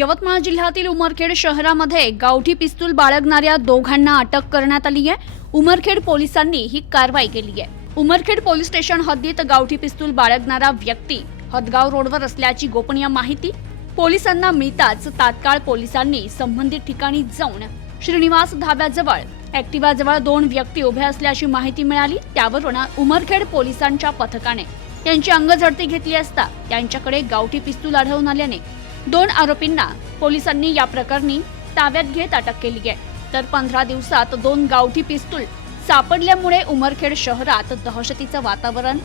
यवतमाळ जिल्ह्यातील उमरखेड शहरामध्ये गावठी पिस्तूल बाळगणाऱ्या दोघांना अटक करण्यात आली आहे। उमरखेड पोलिसांनी ही कारवाई केली आहे। उमरखेड पोलीस स्टेशन हद्दीत गावठी पिस्तूल बाळगणारा व्यक्ती हदगाव रोडवर असल्याची गोपनीय माहिती पोलिसांना मिळताच तात्काळ पोलिसांनी संबंधित ठिकाणी जाऊन श्रीनिवास धाब्याजवळ ॲक्टिवाजवळ 2 व्यक्ती उभे असल्याची माहिती मिळाली। त्यावरून उमरखेड पोलिसांच्या पथकाने त्यांची अंगझडती घेतली असता त्यांच्याकडे गावठी पिस्तूल आढळून आल्याने 2 आरोपींना पोलिसांनी या प्रकरणी ताब्यात घेत अटक केली आहे। तर 15 दिवसात 2 गावठी पिस्तूल सापडल्यामुळे उमरखेड शहरात दहशतीचं वातावरण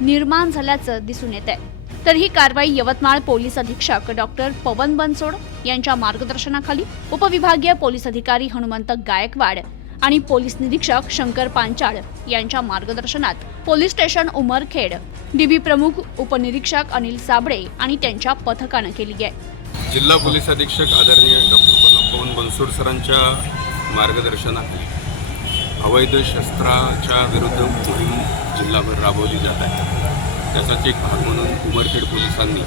निर्माण झाल्याचं दिसून येत आहे। तर ही कारवाई यवतमाळ पोलीस अधीक्षक डॉक्टर पवन बनसोड यांच्या मार्गदर्शनाखाली उपविभागीय पोलीस अधिकारी हनुमंत गायकवाड आणि पोलीस निरीक्षक शंकर पांचाळ यांच्या मार्गदर्शनात पोलीस स्टेशन उमरखेड डीबी प्रमुख उपनिरीक्षक अनिल साबळे आणि त्यांच्या पथकाने केली आहे। जिल्हा पोलीस अधीक्षक आदरणीय डॉक्टर पवन बनसोड सरांच्या मार्गदर्शनाखाली अवैध शस्त्राच्या विरुद्ध मोहीम जिल्हाभर राबवली जात आहे। त्याचाच एक भाग म्हणून उमरखेड पोलिसांनी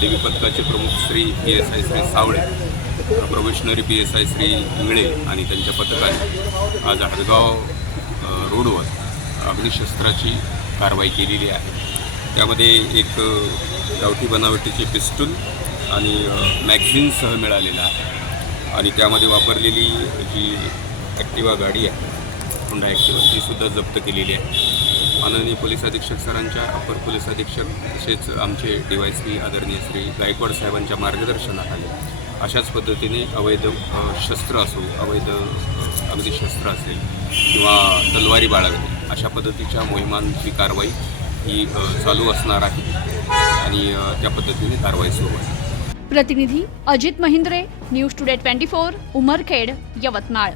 डीबी पथकाचे प्रमुख श्री PSI श्री सावळे, प्रोबेशनरी PSI श्री इंगळे आणि त्यांच्या पथकाने आज हदगाव रोडवर अग्निशस्त्राची कारवाई केलेली आहे। त्यामध्ये एक गावठी बनावटीचे पिस्तूल आणि मॅगझिनसह मिळालेला आहे आणि त्यामध्ये वापरलेली जी ॲक्टिवा गाडी आहे होंडा ॲक्टिवा ती सुद्धा जप्त केलेली आहे। माननीय पोलीस अधीक्षक सरांच्या अपर पोलीस अधीक्षक तसेच आमचे DYSP आदरणीय श्री गायकवाड साहेबांच्या मार्गदर्शनाखाली अशाच पद्धतीने अवैध शस्त्र असो, अवैध अग्निशस्त्र असेल किंवा तलवारी बाळगणे अशा पद्धतीच्या मोहिमांची कारवाई ही चालू असणार आहे आणि त्या पद्धतीने कारवाई सुरू आहे। प्रतिनिधी अजित महिंद्रे, न्यूज टुडे 24, उमरखेड, यवतमाळ।